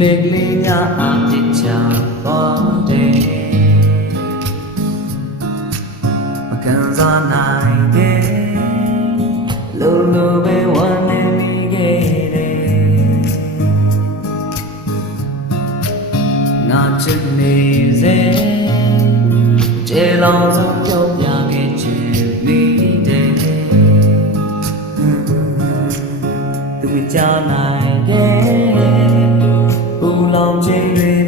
lên lê nhà áp trên trà có đêm. 전화에게 룰루베 원내미게래 낮은 미세 제로 성격약의 주위대 그 전화에게 울렁진 뒤